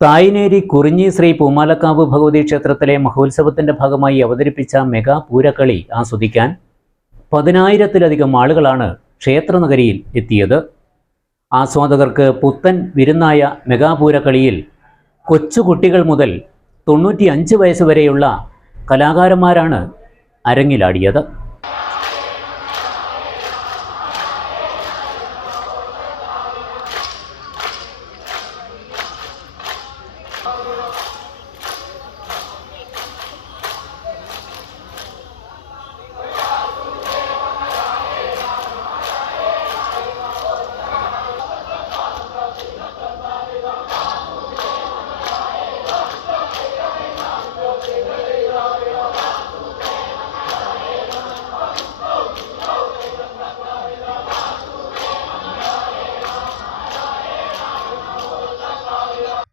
തായ്നേരി കുറിഞ്ഞി ശ്രീ പൂമാലക്കാവ് ഭഗവതി ക്ഷേത്രത്തിലെ മഹോത്സവത്തിന്റെ ഭാഗമായി അവതരിപ്പിച്ച മെഗാ പൂരക്കളി ആസ്വദിക്കാൻ പതിനായിരത്തിലധികം ആളുകളാണ് ക്ഷേത്രനഗരിയിൽ എത്തിയത്. ആസ്വാദകർക്ക് പുത്തൻ വിരുന്നായ മെഗാ പൂരക്കളിയിൽ കൊച്ചുകുട്ടികൾ മുതൽ തൊണ്ണൂറ്റി അഞ്ച് വയസ്സ് വരെയുള്ള കലാകാരന്മാരാണ് അരങ്ങിലാടിയത്.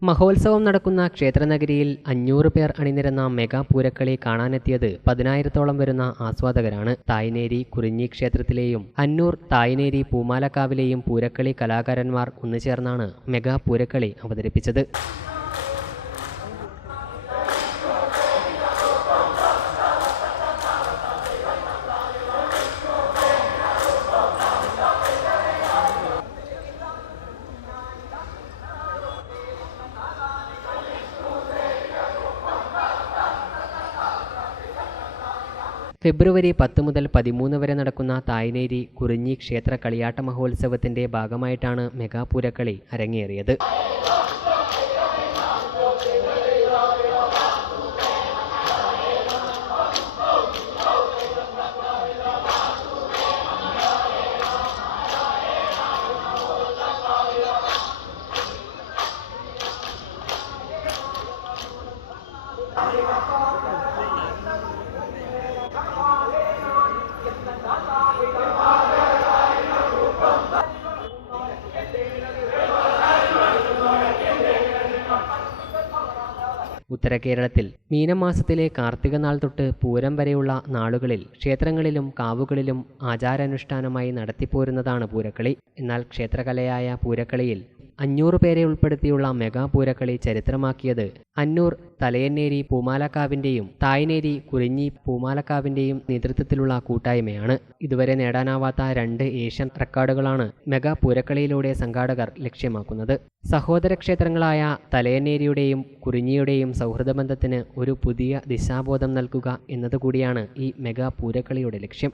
മഹോത്സവം നടക്കുന്ന ക്ഷേത്രനഗരിയിൽ അഞ്ഞൂറ് പേർ അണിനിരന്ന മെഗാ പൂരക്കളി കാണാനെത്തിയത് പതിനായിരത്തോളം വരുന്ന ആസ്വാദകരാണ്. തായ്നേരി കുറിഞ്ഞി ക്ഷേത്രത്തിലെയും അന്നൂർ തായ്നേരി പൂമാലക്കാവിലെയും പൂരക്കളി കലാകാരന്മാർ ഒന്നുചേർന്നാണ് മെഗാ പൂരക്കളി അവതരിപ്പിച്ചത്. ഫെബ്രുവരി പത്ത് മുതൽ പതിമൂന്ന് വരെ നടക്കുന്ന തായ്നേരി കുറിഞ്ഞി ക്ഷേത്ര കളിയാട്ട മഹോത്സവത്തിന്റെ ഭാഗമായിട്ടാണ് മെഗാ പൂരക്കളി അരങ്ങേറിയത്. ഉത്തര കേരളത്തിൽ മീനമാസത്തിലെ കാർത്തിക നാൾ തൊട്ട് പൂരം വരെയുള്ള നാളുകളിൽ ക്ഷേത്രങ്ങളിലും കാവുകളിലും ആചാരാനുഷ്ഠാനമായി നടത്തിപ്പോരുന്നതാണ് പൂരക്കളി. എന്നാൽ ക്ഷേത്രകലയായ പൂരക്കളിയിൽ അഞ്ഞൂറ് പേരെ ഉൾപ്പെടുത്തിയുള്ള മെഗാ പൂരക്കളി ചരിത്രമാക്കിയത് അന്നൂർ തലയന്നേരി പൂമാലക്കാവിന്റെയും തായ്നേരി കുരിഞ്ഞി പൂമാലക്കാവിന്റെയും നേതൃത്വത്തിലുള്ള കൂട്ടായ്മയാണ്. ഇതുവരെ നേടാനാവാത്ത രണ്ട് ഏഷ്യൻ റെക്കോർഡുകളാണ് മെഗാ പൂരക്കളിയിലൂടെ സംഘാടകർ ലക്ഷ്യമാക്കുന്നത്. സഹോദര ക്ഷേത്രങ്ങളായ തലയന്നേരിയുടെയും കുറിഞ്ഞിയുടെയും സൗഹൃദ ബന്ധത്തിന് ഒരു പുതിയ ദിശാബോധം നൽകുക എന്നതുകൂടിയാണ് ഈ മെഗാ പൂരക്കളിയുടെ ലക്ഷ്യം.